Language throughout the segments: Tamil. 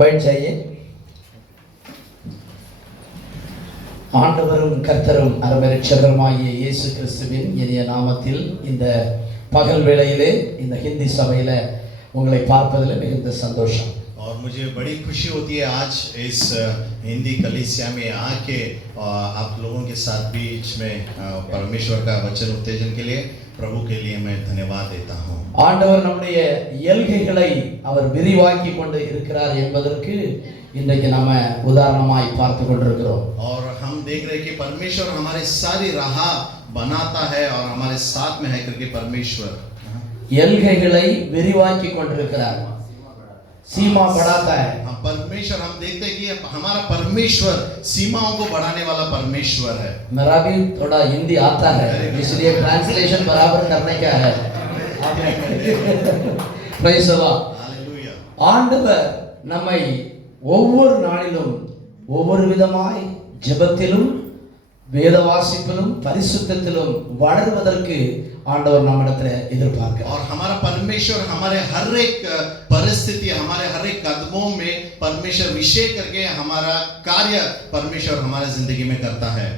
बैठ जाइए. ஆண்டவரும் கர்த்தரும் அரமரட்சகருமாகிய இயேசு கிறிஸ்துவின் இனிய நாமத்தில் இந்த பகல் வேளையிலே இந்த ஹிந்தி சபையில உங்களை பார்ப்பதில் மிகுந்த சந்தோஷம். और मुझे बड़ी खुशी होती है आज इस हिंदी कलीसिया में आके आप लोगों के साथ बीच में परमेश्वर का वचन उत्तेजन के लिए प्रभु के लिए मैं धन्यवाद देता हूँ. ஆண்டவர் நம்முடைய இயல்கைகளை அவர் விரிவாக்கி கொண்டு இருக்கிறார் என்பதற்கு இன்றைக்கு நாம உதாரணமாய் பார்த்து கொண்டிருக்கிறோம். और हम देख रहे हैं कि परमेश्वर हमारे सारी राह बनाता है और हमारे साथ में है करके परमेश्वर இயல்கைகளை விரிவாக்கி கொண்டிருக்கிறார். सीमा बढ़ाता है. हम परमेश्वर हम देखते हैं कि हमारा परमेश्वर सीमाओं को बढ़ाने वाला परमेश्वर है. मेरा भी थोड़ा हिंदी आता है इसलिए ट्रांसलेशन बराबर करने का है. Praise the Lord. हालेलुया. ஆண்டவர் நம்மை ஒவ்வொரு நாளிலும் ஒவ்வொரு விதமாய் ஜெபத்திலும் வேத வாசிப்பிலும் பரிசுத்தத்திலும் வளருவதற்கு ஆண்டவர் நம்மிடத்தில் எதிர்பார்க்கிறார். और हमारा परमेश्वर हमारे हर एक परिस्थिति हमारे हर एक कदमों में परमेश्वर विशेष करके हमारा कार्य परमेश्वर हमारे जिंदगी में करता है.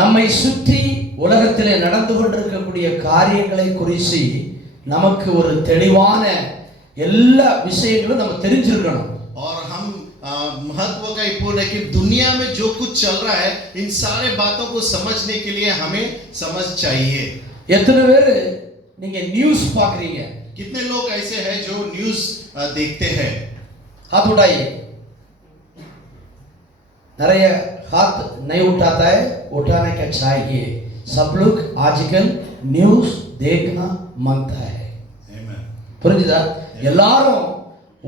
நம்மை சுற்றி உலகத்திலே நடந்து கொண்டிருக்கக்கூடிய காரியங்களை குறித்து நமக்கு ஒரு தெளிவான எல்லா விஷயங்களும் நம்ம தெரிஞ்சிருக்கணும். और हम महत्व का पूर्ण है कि दुनिया में जो कुछ चल रहा है इन सारे बातों को समझने के लिए हमें समझ चाहिए. எத்தனை பேர் நீங்க நியூஸ் பார்க்கறீங்க? कितने लोग ऐसे हैं जो न्यूज़ देखते हैं? हाथ उठाइए. நிறைய हाथ नहीं उठाता है, उठाने का चाहिए. सब लोग आजकल न्यूज़ देखना मांगता है. Amen. புரிஞ்சுதா? எல்லாரும்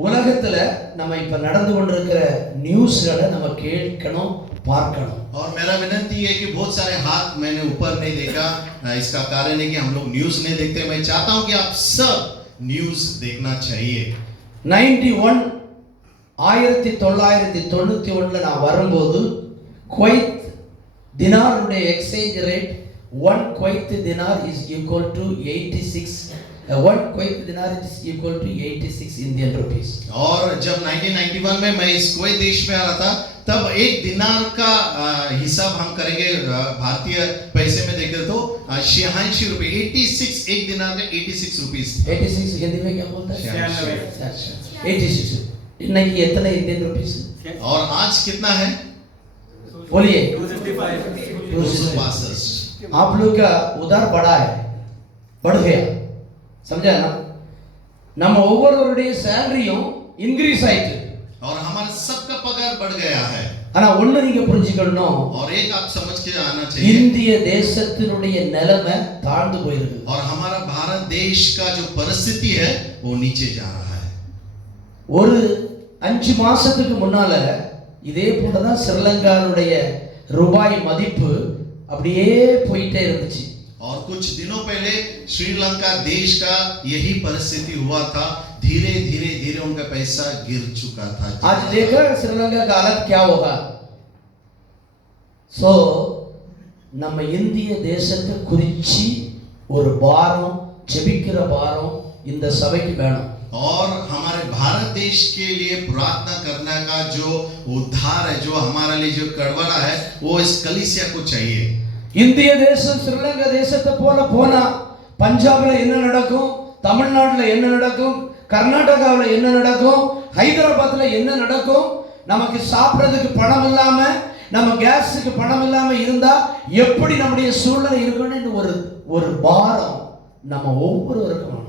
உலகத்துல நம்ம இப்ப நடந்து கொண்டிருக்கிற நியூஸ்களை நம்ம கேட்கணும், பார்க்கணும். और मेरा विनती है कि बहुत सारे हाथ मैंने ऊपर नहीं देखा. इसका कारण है कि हम लोग न्यूज़ नहीं देखते. मैं चाहता हूं कि आप सब न्यूज़ देखना चाहिए. 1991 நான் வரும்போது குவைத் தினாருடைய exchange rate 1 Kuwait dinar is equal to 86 1 Kuwait dinar is equal to 86 Indian rupees. और जब 1991 में मैं इस कुवैत देश में आ रहा था तब एक दिनार का हिसाब हम करेंगे भारतीय पैसे में देखें तो 86 रुपए 86 एक दिनार का 86 रुपीस. 86 हिंदी में क्या बोलता है? 86. इन्हीं की इतने इंडियन रुपीस. और आज कितना है? बोलिए. 265. आप लोग का उधार बढ़ा है, बढ़ गया. समझा ना? நம்ம ஒவ்வொருவருடைய சேலரியும் இன்கிரீஸ் ஆயிட்டு. और हमारा सबका पगार बढ़ गया है. ஆனா ஒண்ணு நீங்க புரிஞ்சுக்கணும். और एक आप समझ के आना चाहिए. இந்திய தேசத்தினுடைய நிலைமை தாழ்ந்து போயிருக்கு. और हमारा भारत देश का जो परिस्थिति है वो नीचे जा रहा है. ஒரு 5 மாசத்துக்கு முன்னால இதே போல தான் ஸ்ரீலங்காவுடைய ரூபாய் மதிப்பு அப்படியே போயிட்டே இருந்துச்சு. और कुछ दिनों पहले श्रीलंका देश का यही परिस्थिति हुआ था. धीरे धीरे धीरे उनका पैसा गिर चुका था. आज देखा श्रीलंका का हालत क्या होगा. सो நம்ம இந்திய தேசத்தை குறிச்சி ஒரு பாரம் ஜெபிக்கிற பாரம் இந்த சபைக்கு வேணும். और हमारे भारत देश के लिए प्रार्थना करने का जो उद्धार है जो हमारे लिए जो कड़वड़ा है वो इस कलीसिया को चाहिए. இந்திய தேசம் ஸ்ரீலங்கா தேசத்தை போல போனா பஞ்சாப்ல என்ன நடக்கும், தமிழ்நாட்டுல என்ன நடக்கும், கர்நாடகாவுல என்ன நடக்கும், ஹைதராபாத்ல என்ன நடக்கும், நமக்கு சாப்பிடுறதுக்கு பணம் இல்லாம நம்ம கேஸுக்கு பணம் இல்லாம இருந்தா எப்படி நம்முடைய சூழ்நிலை இருக்கும்னு ஒரு பாரம் நம்ம ஒவ்வொருவருக்கும் வேணும்.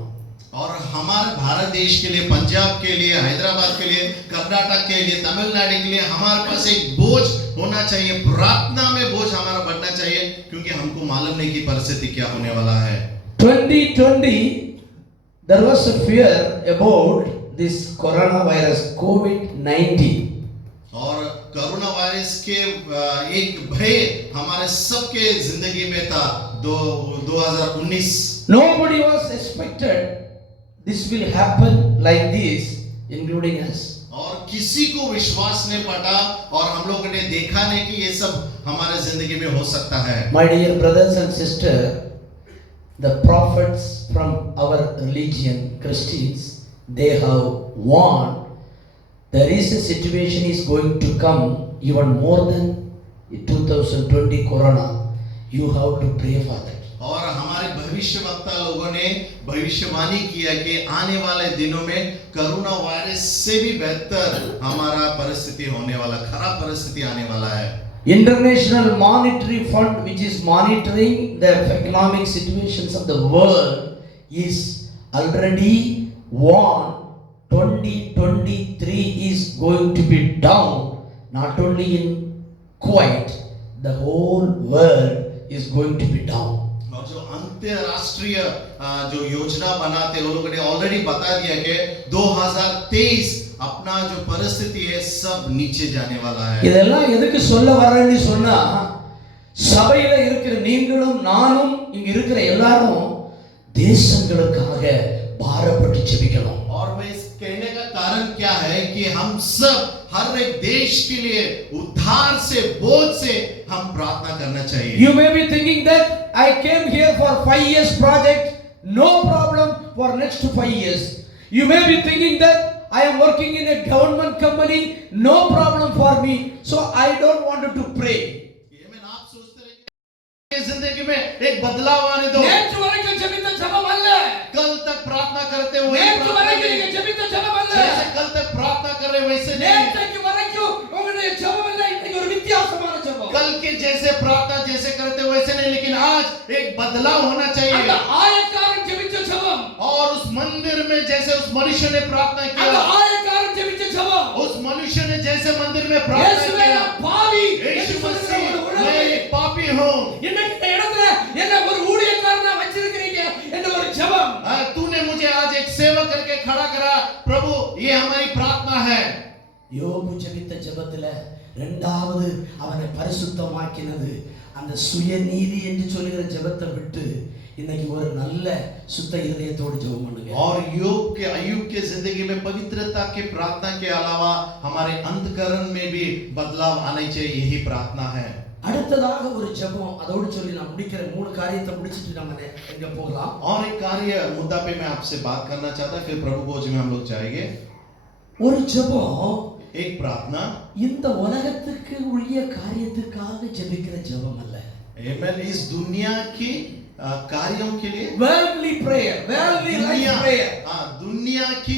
और हमारे भारत देश के लिए पंजाब के लिए हैदराबाद के लिए कर्नाटक के लिए तमिलनाडु के लिए हमारे पास एक बोझ होना चाहिए. प्रार्थना में बोझ हमारा बढ़ना चाहिए क्योंकि हमको मालूम नहीं कि परिस्थिति क्या होने वाला है. 2020 there was a fear about this coronavirus COVID-19. और कोरोना वायरस के एक भय हमारे सबके जिंदगी में था. 2019 nobody was expected this will happen like this including us. और किसी को विश्वास नहीं पड़ा और हम लोगों ने देखा नहीं कि ये सब हमारे जिंदगी में हो सकता है. My dear brothers and sisters, the prophets from our religion, Christians, they have warned there is a situation is going to come even more than 2020 corona. You have to pray for that. और हमारे भविष्यवक्ता लोगों ने भविष्यवाणी किया कि आने वाले दिनों में कोरोना वायरस से भी बेहतर हमारा परिस्थिति होने वाला, खराब परिस्थिति आने वाला है। International Monetary Fund, which is monitoring the economic situations of the world, is already warned 2023 is going to be down. Not only in Kuwait, the whole world is going to be down. और जो अंतरराष्ट्रीय जो योजना बनाते वो लोगों ने ऑलरेडी बता दिया कि 2023 अपना जो परिस्थिति है सब नीचे जाने वाला है। இதெல்லாம் எதுக்கு சொல்ல வரேன்னு சொன்னா, சபையில இருக்கிற நீங்களும் நானும் இங்க இருக்கிற எல்லாரும் தேசங்களுக்காக பாரப்பட்டு ஜெபிக்கணும்। और मैं इस कहने का कारण क्या है कि हम सब हर एक देश के लिए उद्धार से, बोझ से हम प्रार्थना करना चाहिए। You may be thinking that I came here for 5 years project, no problem for next 5 years. You may be thinking that I am working in a government company, no problem for me, so I don't want to pray. ये मैं आप सोचते रहिए जिंदगी में एक बदलाव आने दो। நேற்று வரைக்கும் ஜெபித்த ஜெபம் அல்ல, कल तक प्रार्थना करते हुए நேற்று வரைக்கும் நீங்க ஜெபித்த ஜெபம் அல்ல, जैसे कल तक प्रार्थना कर रहे वैसे नहीं। நேற்று வரைக்கும் உங்களுடைய ஜெபம் இல்ல, இன்னைக்கு ஒரு வித்தியாசமான ஜெபம்। कल के जैसे प्रार्थना जैसे करते वैसे नहीं, लेकिन आज एक बदलाव होना அந்த चाहिए। ஆயக்காரன் ஜெபிச்ச ஜெபம், और उस मंदिर में जैसे उस मनुष्य ने प्रार्थना அந்த किया, ஆயக்காரன் ஜெபிச்ச ஜெபம், उस मनुष्य ने जैसे मंदिर में प्रार्थना இயேசுவே किया, நான் பாவி, यीशु என்று मसीह சொல்லுகிற ஒரு मैं உணர்வு। एक पापी हूँ, இன்னைக்கு இந்த இடத்துல என்ன ஒரு ஊழியக்காரனா வச்சிருக்கீங்க என்ற ஒரு ஜெபம்। तूने मुझे आज एक सेवा करके खड़ा करा, प्रभु ये हमारी प्रार्थना है। யோபு ஜெபித்த ஜெபத்துல இரண்டாவது அவனை பரிசுத்தமாக்கினது அந்த சுயநீதி என்று சொல்லுகிற ஜெபத்தை விட்டு இன்னைக்கு ஒரு நல்ல சுத்த இதயத்தோடு ஜெபம் பண்ணுங்க। और अय्यूब के जिंदगी में पवित्रता के प्रार्थना के अलावा हमारे अंतःकरण में भी बदलाव आना चाहिए, यही प्रार्थना है। அடுத்ததாக ஒரு ஜெபம், அதோடு சொல்லி நான் முடிக்கிற 3 காரியத்தை முடிச்சிட்டு நம்ம எங்க போகலாம்। और एक कार्य मुद्दा पे मैं आपसे बात करना चाहता, फिर प्रभु भोज में हम लोग जाएंगे। ஒரு ஜெபம் एक प्रार्थना இந்த உலகத்துக்கு உரிய காரியத்துக்காக ஜெபிக்கிற ஜெபம் அல்ல। आमेन। इस दुनिया की कार्यों के लिए, worldly prayer, worldly life prayer, दुनिया की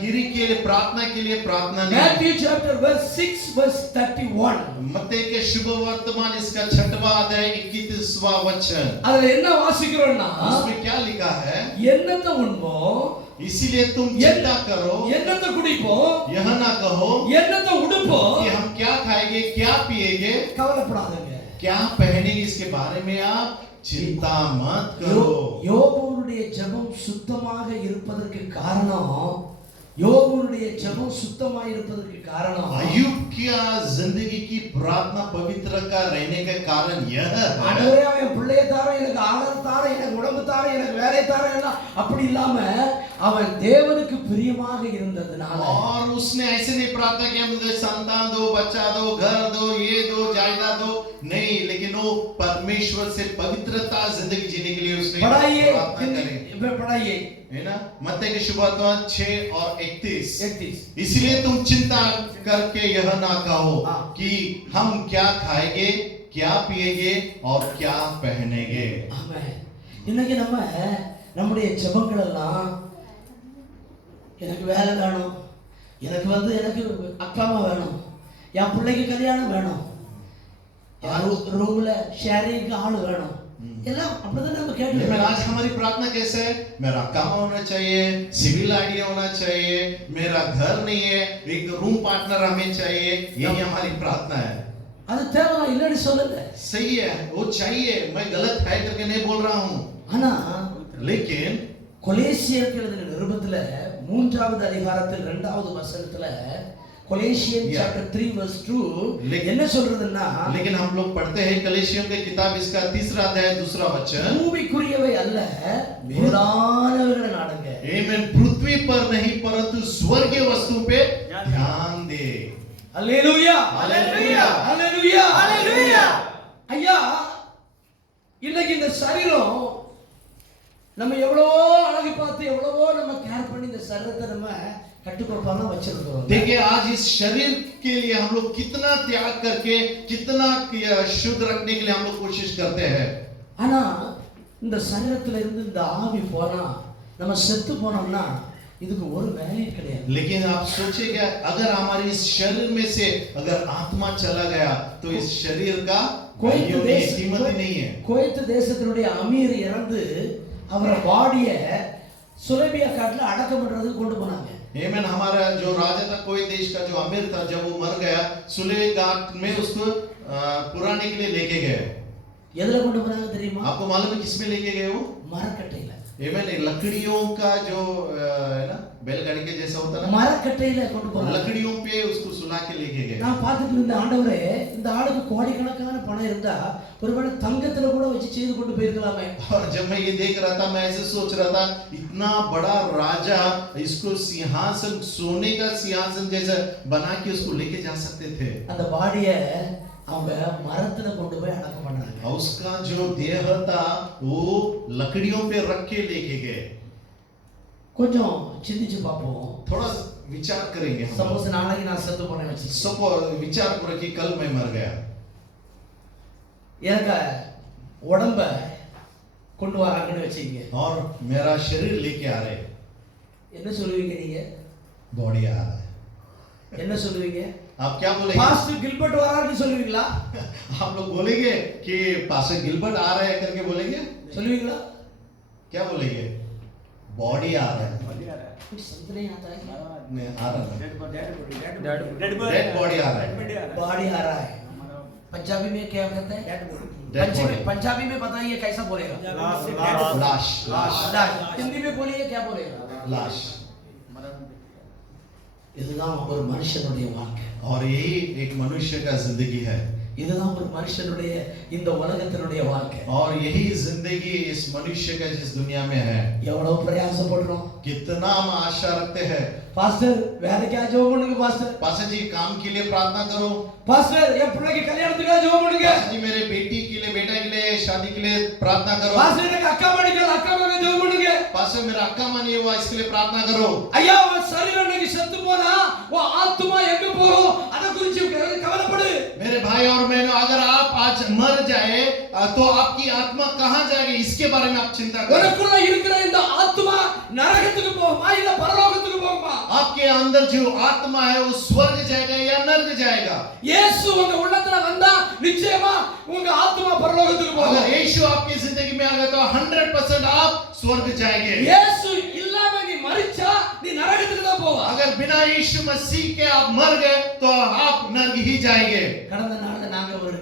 गिरी के लिए प्रार्थना के लिए प्रार्थना नहीं। Matthew chapter verse 6 verse 31, मत्ती के शुभ वर्तमान इसका 6वां अध्याय 21वां वचन, அதுல என்ன வாசிக்கிறோம்னா, उसमें क्या लिखा है? என்னத்தை உண்போம், इसीलिए तुम चिंता करो, என்னத்தை குடிப்போம், यह ना कहो என்னத்தை உடுப்போம், कि हम क्या खाएंगे, क्या पिएंगे, கவலைப்படாதீங்க। क्या पहनेंगे, इसके बारे में आप चिंता मत करो। யோபுடைய ஜெபம் சுத்தமாக இருப்பதற்கு காரணம், யோபுடைய ஜெபம் சுத்தமாக இருப்பதற்கு காரணம், अय्यूब की जिंदगी की प्रार्थना पवित्र का रहने का कारण यह है, ஆண்டவரே அவன் பிள்ளையை தார, எனக்கு ஆகாரம் தார, எனக்கு உடம்பு தார, எனக்கு வேலை தார, எல்லாம் அப்படி இல்லாம அவன் தேவனுக்கு பிரியமாக இருந்ததனால। और उसने ऐसे नहीं प्रार्थना किया मुझे संतान दो, बच्चा दो, घर दो, ये दो, जायदाद दो, नहीं, लेकिन वो परमेश्वर से पवित्रता जिंदगी जीने के लिए उसने पढ़ाइए, प्रार्थना करी, पढ़ाइए, है ना। मत्ती की शुभवर्तमान 6 और 31, 31, इसलिए तुम चिंता करके यह ना कहो कि हम क्या खाएंगे, क्या पिएंगे और क्या पहनेंगे। ஆமென்। இன்னைக்கு நம்முடைய ஜெபங்கள் எல்லாம் எனக்கு வேலை வேணும், எனக்கு அக்காமா வேணும், என் பிள்ளைக்கு கல்யாணம் வேணும், ரூம்ல ஷேரிங்க்கு ஆளு வேணும், எல்லாம் அப்படிதான் நம்ம கேட்டுருக்கோம்। आज हमारी प्रार्थना कैसे है? मेरा काम होना चाहिए, सिविल आइडिया होना चाहिए, मेरा घर नहीं है, एक रूम पार्टनर हमें चाहिए, यही हमारी प्रार्थना है। அது தேவை இல்லைன்னு சொல்லல, सही है, वो चाहिए, मैं गलत है करके नहीं बोल रहा हूँ, ஆனா लेकिन கொலேசியருக்கு எழுதின நிருபத்துல 3வது அதிகாரத்தில் 2வது வசனத்துல கொலேசியன் chapter 3 verse 2 என்ன சொல்றதுன்னா, लेकिन हम लोग पढ़ते हैं कलेशियों की किताब इसका 3रा अध्याय 2रा वचन, பூமிக்குரியவை அல்ல மேலானவைகளை நாடுங்க। आमीन। पृथ्वी पर नहीं परंतु स्वर्गीय वस्तु पे ध्यान दे। அல்லேலூயா, அல்லேலூயா, அல்லேலூயா, அல்லேலூயா। ஐயா, இன்னைக்கு இந்த சரீரம் நம்ம எவ்வளவோ அழகு பார்த்து எவ்வளவோ நம்ம கேர் பண்ணி இந்த சரீரத்தை நம்ம கட்டுக்கோப்பான வச்சிருக்கிறோம். देखिए आज इस शरीर के लिए हम लोग कितना त्याग करके कितना शुद्ध रखने के लिए हम लोग कोशिश करते हैं. ஆனா இந்த சரீரத்துல இருந்து இந்த ஆவி போனா நம்ம செத்து போனோம்னா இதுக்கு ஒரு வேலையும் கிடையாது. लेकिन आप सोचिएगा अगर हमारे इस शरीर में से अगर आत्मा चला गया तो इस शरीर का कोई कीमत ही नहीं है. குவைத் தேசத்தினுடைய அமீர் இறந்து அவர பாடிய சுலேபியா காட்டுல அடக்கம் பண்றதுக்கு கொண்டு போனாங்க. Amen. हमारा जो राजा था कोई देश का जो अमीर था जब वो मर गया सुले घाट में उसको पुराने के लिए लेके गए. எதுல கொண்டு போனாங்க தெரியுமா? आपको मालूम है किसमें लेके गए वो? மரக்கட்டையில. Amen. लकड़ियों का जो है ना बैलगाड़ी के जैसा होता है ना, மரக்கட்டையில கொண்டு போனாங்க. लकड़ियों पे उसको सुला के लेके गए. நான் பார்த்துட்டு இருந்த ஆண்டவரே இந்த ஆளுக்கு கோடிக்கணக்கான பணம் இருந்தா ஒருவேளை தங்கத்துல கூட வச்சு செய்து கொண்டு போயிருக்கலாமே. और जब मैं ये देख रहा था मैं ऐसे सोच रहा था इतना बड़ा राजा इसको सिंहासन सोने का सिंहासन जैसा बना के उसको लेके जा सकते थे. அந்த பாடிய அவங்க மரத்துல கொண்டு போய் அடக்கம் பண்ணாங்க. और उसका जो देह था वो लकड़ियों पे रख के लेके गए. கொஞ்சம் சிந்திச்சு பார்ப்போம். थोड़ा विचार करेंगे हम. சப்போஸ் நாளைக்கு நான் செத்து போனேன்னு வச்சு सबको विचार करो कि कल मैं मर गया. எனக்கு உடம்ப கொண்டு வராங்கன்னு வச்சுக்கீங்க. और मेरा शरीर लेके आ रहे. என்ன சொல்லுவீங்க நீங்க? बॉडी आ रहा है. என்ன சொல்லுவீங்க? आप क्या बोलेंगे? பாஸ்டர் கில்பர்ட் வராருன்னு சொல்லுவீங்களா? आप लोग बोलेंगे कि पास्टर गिलबर्ट आ रहे हैं करके बोलेंगे? சொல்லுவீங்களா? क्या बोलेंगे? बॉडी आ रहा है. कुछ समझ नहीं आता है. नहीं आ रहा है. डेड बॉडी डेड बॉडी आ रहा है. बॉडी आ रहा है. पंजाबी में क्या कहते हैं? Dead body. पंजाबी में बताइए कैसा बोलेगा? लाश. लाश. हिंदी में बोलिए क्या बोलेगा? लाश. இதுதான் ஒரு மனுஷனுடைய வாழ்க்கை. और यही एक मनुष्य का जिंदगी है. இதுதான் ஒரு மனுஷனுடைய இந்த உலகத்தினுடைய வாழ்க்கை. और यही जिंदगी इस मनुष्य का जिस दुनिया में है. எவ்வளவு பிரயாசப்படுறோம். कितना हम आशा रखते हैं. பாஸ்டர் வேலைக்கா ஜெபம் பண்ணுங்க பாஸ்டர். पास्टर जी काम के लिए प्रार्थना करो. பாஸ்டர் என் பிள்ளைக்கு கல்யாணத்துக்கு ஜெபம் பண்ணுங்க. पास्टर जी मेरे बेटी के लिए बेटा के लिए शादी के लिए प्रार्थना करो. பாஸ்டர் எனக்கு அக்கா மணிக்கு அக்கா மகன் ஜெபம் பண்ணுங்க. पास्टर मेरा अक्का मानी हुआ इसके लिए प्रार्थना करो. ஐயா உன் சரீரம் இன்னைக்கு செத்து போனா உன் ஆத்துமா எங்க போகும் அத குறிச்சு கவலைப்படு. मेरे भाई और बहनों अगर आप आज मर जाए तो आपकी आत्मा कहां जाएगी इसके बारे में आप चिंता करो. உனக்குள்ள இருக்கிற இந்த ஆத்துமா நரகத்துக்கு போகுமா இல்ல பரலோகத்துக்கு போகுமா? आपके अंदर जो आत्मा है वो स्वर्ग जाएगा या नरक जाएगा. இயேசு உங்க உள்ளத்துல வந்தா நிச்சயமா உங்க ஆத்துமா பரலோகத்துக்கு போகும். अगर यीशु आपकी जिंदगी में आ गया तो 100% आप स्वर्ग जाएंगे. இயேசு இல்லாம நீ மரிச்சா நீ நரகத்துக்கு தான் போவ. अगर बिना यीशु मसीह के आप मर गए तो आप नरक ही जाएंगे. கடந்த நாள்ல நாங்க ஒரு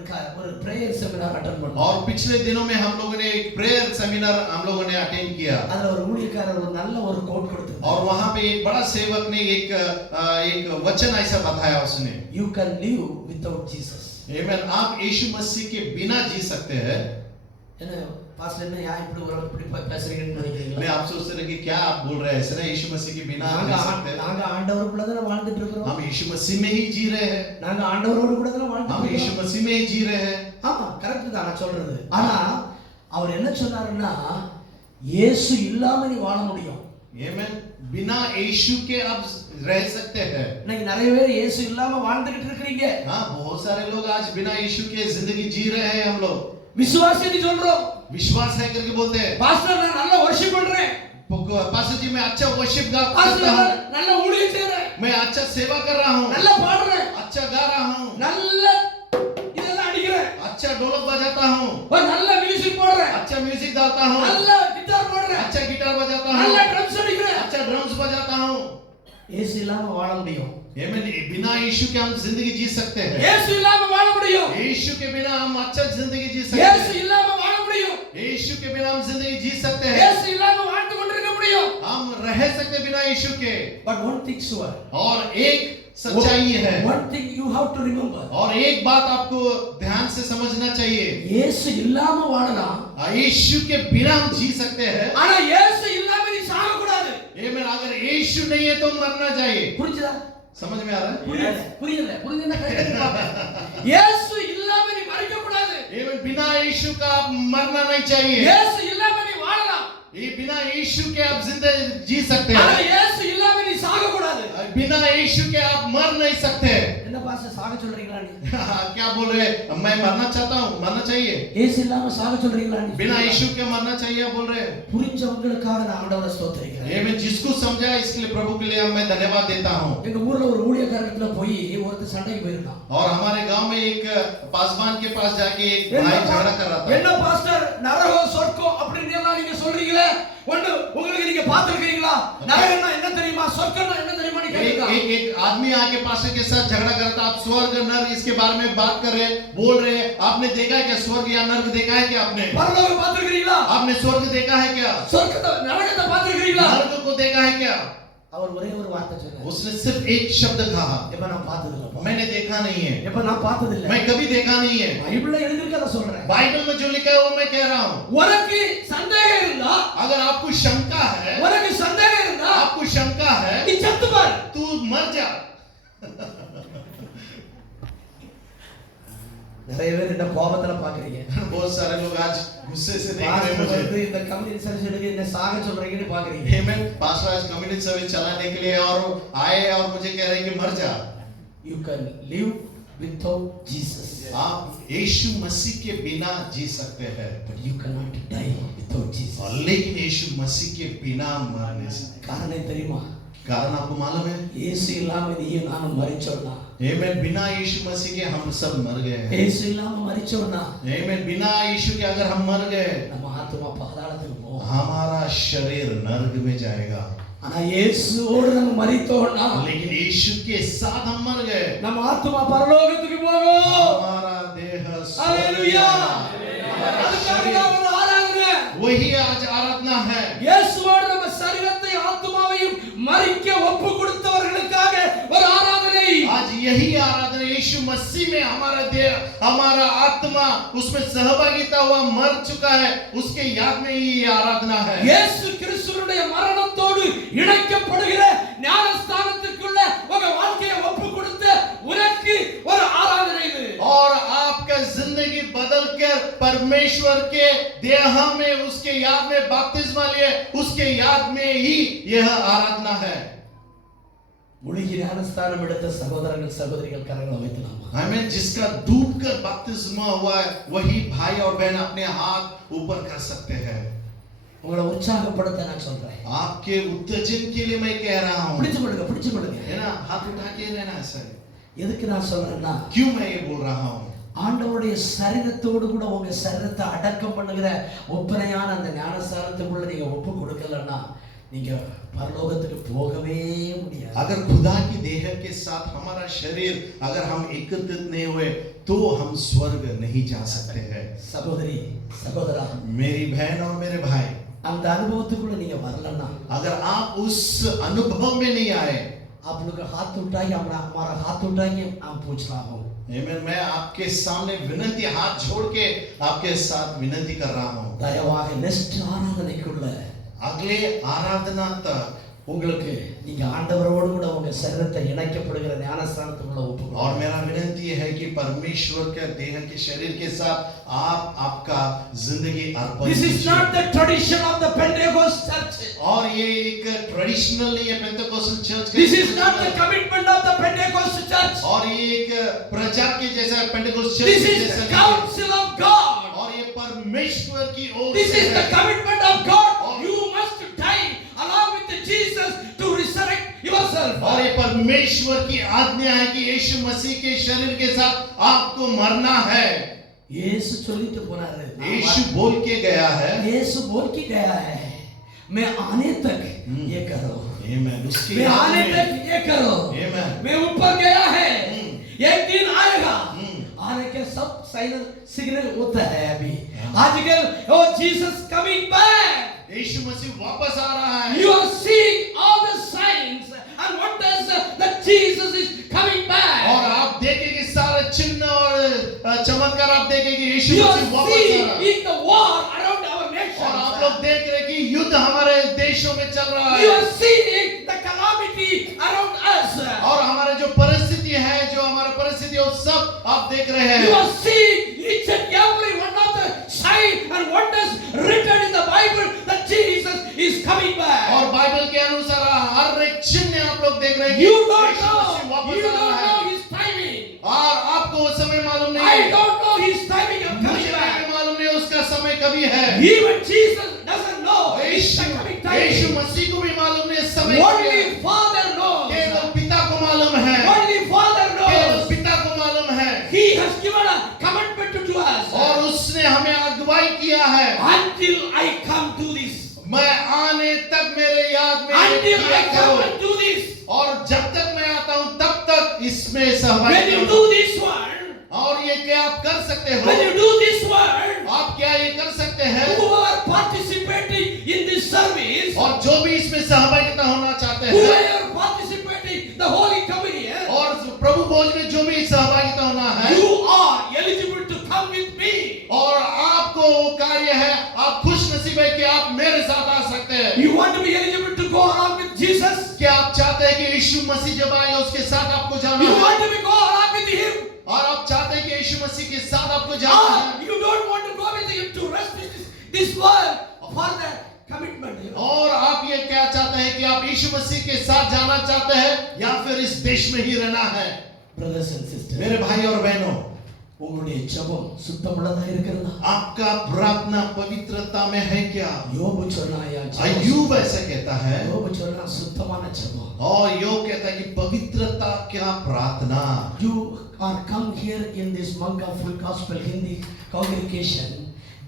பிரேயர் செமினார் அட்டெண்ட் பண்ணோம். और पिछले दिनों में हम लोगों ने एक प्रेयर सेमिनार हम लोगों ने अटेंड किया. அதுல ஒரு ஊழியக்காரர் ஒரு நல்ல ஒரு கோட் கொடுத்தார். और वहां पे एक बड़ा सेवक ने एक वचन ऐसा बताया उसने. You can live without Jesus. आमीन. आप यीशु मसीह के बिना जी सकते हैं. என்ன பாஸ்டர் என்ன யா இப்படி ஒரு இப்படி பேசுறீங்கன்னு நினைக்கிறீங்களா? मैं आप सोचते रहे कि क्या आप बोल रहे हैं ऐसे ना यीशु मसीह के बिना आप जी सकते हैं. நாங்க ஆண்டவருக்குள்ள தான் வாழ்ந்துட்டு இருக்கோம். हम यीशु मसीह में ही जी रहे हैं. நாங்க ஆண்டவரோடு கூட தான் வாழ்ந்துட்டு हम यीशु இருக்கோம். मसीह में ही जी रहे हैं. ஆமா கரெக்ட் தான் நான் சொல்றது. ஆனா அவர் என்ன சொன்னாருன்னா இயேசு இல்லாம நீ வாழ முடியும். आमीन. बिना यीशु के आप रह सकते हैं. இன்னைக்கு நிறைய பேர் இயேசு இல்லாம வாழ்ந்துட்டு இருக்கீங்க. हाँ बहुत सारे लोग आज बिना यीशु के जिंदगी जी रहे हैं. हम लोग விசுவாசின்னு சொல்றோம். विश्वास है करके बोलते हैं. பாஸ்டர் நான் நல்ல வர்ஷிப் பண்றேன். पास्टर जी मैं अच्छा वर्शिप करता பாஸ்டர் हूँ. நல்ல ஊழியம் செய்றேன். मैं अच्छा सेवा कर रहा हूँ. நல்ல பாடுறேன். अच्छा गा रहा हूँ. நல்ல இதெல்லாம் அடிக்கிறேன். अच्छा ढोलक बजाता हूँ. ஒரு நல்ல மியூசிக் போடுறேன். अच्छा म्यूजिक गाता हूँ. நல்ல கிட்டார் போடுறேன். अच्छा गिटार बजाता நல்ல हूँ. ட்ரம்ஸ் அடிக்கிறேன். अच्छा ड्रम्स बजाता हूँ. இயேசு இல்லாம வாழ முடியும். आमीन. बिना यीशु के हम जिंदगी जी सकते हैं. இயேசு இல்லாம வாழ முடியும். यीशु के बिना हम अच्छा जिंदगी जी सकते இயேசு हैं. இல்லாம வாழ முடியும். यीशु के बिना हम जिंदगी जी सकते हैं. இயேசு இல்லாம வாழ்ந்து கொண்டிருக்க முடியும். हम रह सकते बिना यीशु के. But one thing sure. और एक सच्चाई है. One thing you have to remember. और एक बात आपको ध्यान से समझना चाहिए. இயேசு இல்லாம வாழலாம். यीशु के बिना हम जी सकते हैं. ஆனா இயேசு இல்லாம நீ சாக கூடாது. आमीन. अगर यीशु नहीं है तो मरना चाहिए. புரியுதா? समझ में आ रहा है? புரியல இயேசு இல்லாம நீ மரிக்க கூடாது. आमीन. बिना यीशु का आप मरना नहीं चाहिए. இயேசு இல்லாம நீ வாழலாம். ये बिना यीशु के आप जिंदगी जी सकते ஆனா हैं. இயேசு இல்லாம நீ சாக கூடாது. बिना यीशु के आप मर नहीं सकते। என்ன பாஸ்டர் சாக சொல்றீங்களா நீ? क्या बोल रहे? मैं मरना चाहता हूँ, मरना चाहिए। இயேசு இல்லாம சாக சொல்றீங்களா நீ? बिना यीशु के मरना चाहिए बोल रहे? புரிஞ்சவங்களுக்காக நான் ஆண்டவரை ஸ்தோத்திரிக்கிறேன். ये मैं जिसको समझा इसके लिए प्रभु के लिए मैं धन्यवाद देता हूँ। எங்க ஊர்ல ஒரு ஊழியக்காரத்துல போய் ஒருத்தர் சண்டைக்கு போயிருக்கான். और हमारे गांव में एक पासवान के पास जाके एक भाई झगड़ा कर रहा था। என்ன பாஸ்டர் நரகம் சொர்க்கம் அப்படின்னு எல்லாம் நீங்க சொல்றீங்களே, ஒண்ணு உங்களுக்கு நீங்க பாத்துக்கிறீங்களா? நரகம்னா என்ன தெரியுமா, சொர்க்கம்னா என்ன தெரியுமா நீ கேக்குறீங்க? एक आदमी आके पास्टर के साथ झगड़ा करता, आप स्वर्ग नर्क इसके बारे में बात कर रहे, बोल रहे, आपने देखा है क्या स्वर्ग या नर्क देखा है क्या आपने? பரலோகம் பாத்துக்கிறீங்களா? आपने स्वर्ग देखा है क्या? சொர்க்கத்தை நரகத்தை பாத்துக்கிறீங்களா? नर्क को देखा है क्या? அவர் ஒரே ஒரு வார்த்தை சொன்னார். उसने सिर्फ एक शब्द कहा, எப்ப நான் பார்த்தது இல்ல. मैंने देखा नहीं है, எப்ப நான் பார்த்தது இல்ல. मैं कभी देखा नहीं है। பைபிள்ல எழுதிருக்கத சொல்றேன். बाइबल में जो लिखा है वो मैं कह रहा हूँ। உனக்கு சந்தேகம் இருந்தா, अगर आपको शंका है, உனக்கு சந்தேகம் இருந்தா, आपको शंका है, நீ செத்து பாரு. तू मर जा। நிறைய பேர் இந்த கோபத்துல பாக்குறீங்க. बहुत सारे लोग आज गुस्से से देख रहे हैं பாஸ்டர் मुझे। இந்த கம்யூனிட்டி சர்வீஸ் என்ன சாக சொல்றீங்கன்னு பாக்குறீங்க. Amen। पास्टर आज कम्युनिटी सर्विस चलाने के लिए और आए और मुझे कह रहे हैं कि मर जा। You can live without Jesus, आप यीशु मसीह के बिना जी सकते हैं, but you cannot die without Jesus. और लेकिन यीशु मसीह के बिना मर नहीं सकते। காரணம் தெரியுமா? कारण आपको मालूम है? இயேசு இல்லாம நீயும் நானும் மரிச்சோம்னா, Amen। बिना यीशु मसीह के हम सब मर गए हैं। இயேசு இல்லாம மரிச்சோம்னா, Amen। बिना यीशु के अगर हम मर गए, நம்ம ஆத்துமா பாதாளத்துக்கு போகும். हमारा शरीर नर्क में जाएगा। ஆனா இயேசுவோடு நம்ம மரித்தோம்னா, लेकिन यीशु के साथ हम मर गए, நம்ம ஆத்துமா பரலோகத்துக்கு போகும். हमारा देह ஹalleluya. அதுக்காக ஒரு ஆராதனை. वही आज आराधना है। இயேசுவோடு நம்ம சரீரத்தை ஆத்துமாவையும் மரிக்க ஒப்பு கொடுத்தவர்களுக்காக ஒரு ஆராதனை. आज यही आराधना, यीशु मसीह में हमारा देह, हमारा आत्मा उसमें सहभागिता हुआ मर चुका है, उसके याद में ही ये आराधना है। இயேசு கிறிஸ்துவினுடைய மரணத்தோடு இணைக்கப்படுகிற ஞானஸ்தானத்துக்குள்ள உங்க வாழ்க்கையை ஒப்பு கொடுத்த உனக்கு ஒரு ஆராதனை இது. और आपका जिंदगी बदलकर परमेश्वर के देह में उसके याद में बपतिस्मा लिए, उसके याद में ही यह आराधना है। முழுகி ஞானஸ்தானம் எடுத்த சகோதரர்கள் சகோதரிகள் கரங்களை வைத்தலாமா? हमें जिसका डूबकर बपतिस्मा हुआ है, वही भाई और बहन अपने हाथ ऊपर कर सकते हैं। உங்களை உற்சாகப்படுத்த நான் சொல்றேன். आपके उत्तेजन के लिए मैं कह रहा हूँ, பிடிச்சு படுங்க. है ना, हाथ उठा के रहना सर। எதுக்கு நான் சொல்றேன்னா, क्यों मैं ये बोल रहा हूँ? ஆண்டவருடைய சரீரத்தோடு கூட உங்க சரீரத்தை அடக்கம் பண்ணுகிற ஒப்பனையான அந்த ஞானஸ்தானத்துக்குள்ள நீங்க ஒப்பு கொடுக்கலன்னா நீங்க பரலோகத்துக்கு போகவே முடியாது. अगर खुदा की देह के साथ हमारा शरीर अगर हम एकत्रित नहीं हुए तो हम स्वर्ग नहीं जा सकते हैं। சகோதரி சகோதரா, मेरी बहन और मेरे भाई, அந்த அனுபவத்துக்குள்ள நீங்க வரலன்னா, अगर आप उस अनुभव में नहीं आए, आप लोग हाथ उठाइए, हमारा हाथ उठाइए, हम पूछ रहा हूँ। आमीन। मैं आपके सामने विनती, हाथ जोड़ के आपके साथ विनती कर रहा हूँ, தயவாக நெக்ஸ்ட் ஆராதனைக்குள்ள अगले आराधना तक உங்களுக்கு நீங்க ஆண்டவரோடு கூட உங்க சரீரத்தை இணைக்கப்படுகிற ஞானஸ்தானத்துக்குள்ள ஒப்பு கொடுங்க. और मेरा विनती है कि परमेश्वर के देह के शरीर के साथ आप आपका जिंदगी अर्पण This is कीजिए। not the tradition of the Pentecost church. और ये एक ट्रेडिशनल नहीं है पेंटेकोस्टल चर्च का। This is not the commitment of the Pentecost church. और ये एक प्रजा के जैसा पेंटेकोस्ट चर्च This is जैसा the नहीं है। counsel of God. और ये परमेश्वर की ओर This से is the है। commitment of God. You must die along with Jesus to resurrect yourself. और ये परमेश्वर की आज्ञा है कि यीशु मसीह के शरीर के साथ आपको मरना है। यीशु சொல்லிட்டு போனாரு. यीशु बोल के गया है, यीशु बोल के गया है, मैं आने तक ये करो, आमीन। उसके मैं आने आगे- तक ये करो, आमीन। मैं ऊपर गया है, एक दिन आएगा, हम्म। आने के सब सिग्नल होता है अभी आजकल। ओ जीसस कमिंग बैक, यीशु मसीह वापस आ रहा है। you are seeing all the signs and wonders that Jesus is coming back. और आप देखेंगे सारे चिन्ह और चमत्कार आप देखेंगे यीशु You are मसीह वापस आ seeing रहा है। in the war around our nation. और आप लोग देख रहे हैं कि युद्ध हमारे देशों में चल रहा You है। are seeing the calamity around us. और हमारे जो परिस्थिति है, जो हमारा परिस्थिति है, वो सब आप देख रहे You हैं। are seeing each and every one of the signs and wonders written in the Bible that Jesus is coming back. और बाइबल के अनुसार हर एक चिन्ह आप लोग देख रहे हैं You कि वाली है। Even Jesus doesn't know it's the coming Yeshu time. मसीह को भी मालूम नहीं समय Only Father knows. केवल पिता को मालूम है। Only Father केवल knows. पिता को मालूम है। He has given a commandment to us. और उसने हमें अगुवाई किया है। Until I come to this. मैं आने तक मेरे याद में Until किया I करो। come and do this. और जब तक मैं आता हूँ तब तक इसमें When सहभागी you हो। do this one. और ये क्या आप कर सकते हो? When you do this one. आप क्या ये कर सकते हैं? Who are participating in this service. और जो भी इसमें सहभागिता होना चाहते Who हैं are participating the Holy Communion. और प्रभु भोज में जो भी सहभागिता होना है You are eligible to come with me. और आपको वो कार्य है, आप खुश नसीब है कि आप मेरे साथ आ सकते हैं। You want to be eligible to go along with Jesus? क्या आप चाहते हैं कि यीशु मसीह जब आएगा उसके साथ आपको जाना You है? want to be go along with him? और आप चाहते हैं कि यीशु मसीह के साथ आपको जाना Or है? you don't want to go with him to rest this world for the commitment. और आप ये क्या चाहते हैं कि आप यीशु मसीह के साथ जाना चाहते हैं या फिर इस देश में ही रहना है? Brothers and sisters, मेरे भाई और बहनों, உங்களுடைய ஜெபம் சுத்தமுள்ளதா இருக்கிறதா? आपका प्रार्थना पवित्रता में है क्या? யோபு சொன்னாயா? अय्यूब ऐसा कहता है யோபு சொன்னா சுத்தமான ஜெபம். और योग कहता है कि पवित्रता क्या प्रार्थना। You are come here in this Manga Full Gospel Hindi congregation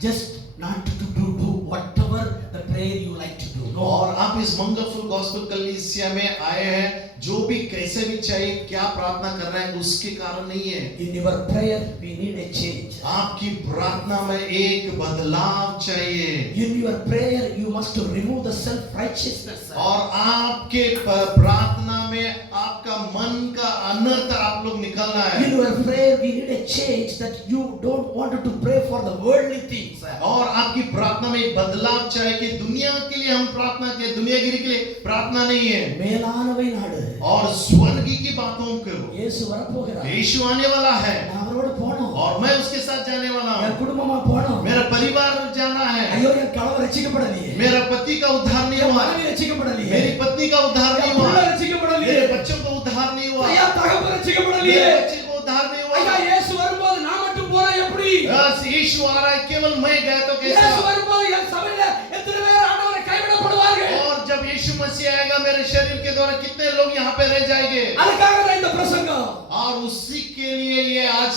just not to do whatever the prayer you like to do. No. और आप इस मंगलफुल गॉस्पेल कलीसिया में आए हैं जो भी कैसे भी चाहिए क्या प्रार्थना कर रहे हैं उसके कारण नहीं है। In your prayer we need a change. आपकी प्रार्थना में एक बदलाव चाहिए। In your prayer you must to remove the self righteousness. और आपके प्रार्थना में आपका मन का अनर्थ आप लोग निकलना है। In your prayer we need a change that you don't want to pray for the worldly things. और आपकी प्रार्थना में एक बदलाव चाहिए कि दुनिया के लिए हम प्रार्थना के दुनियागिरी के लिए प्रार्थना नहीं है மேலானவை நாடு. और स्वर्गी की बातों को இயேசு வரப்போகிறார். यीशु आने वाला है நான் அவரோடு போணும். और मैं उसके साथ जाने वाला என் हूँ। குடும்பமா போணும். मेरा परिवार जाना है। ஐயோ என் கணவர் ரட்சிக்கப்படலையே. मेरा पति का उद्धार नहीं என் हुआ। மனைவி ரட்சிக்கப்படலையே. मेरी पत्नी का उद्धार नहीं என் हुआ। பிள்ளை ரட்சிக்கப்படலையே. मेरे बच्चों का उद्धार नहीं हुआ। ஐயா தகப்பன் ரட்சிக்கப்படலையே. मेरे बच्चे को उद्धार नहीं ஐயா हुआ। இயேசு வரும்போது நான் மட்டும் போறேன் எப்படி? बस यीशु आ रहा है केवल मैं गया तो कैसे? இயேசு வரும்போது என் சபையில எத்தனை பேர் ஆண்டவரை கைவிடப்படுவார்கள்? और जब यीशु मसीह आएगा मेरे शरीर के द्वारा कितने लोग यहाँ पे रह जाएंगे? அதுக்காக தான் இந்த பிரசங்கம். और उसी के लिए ये आज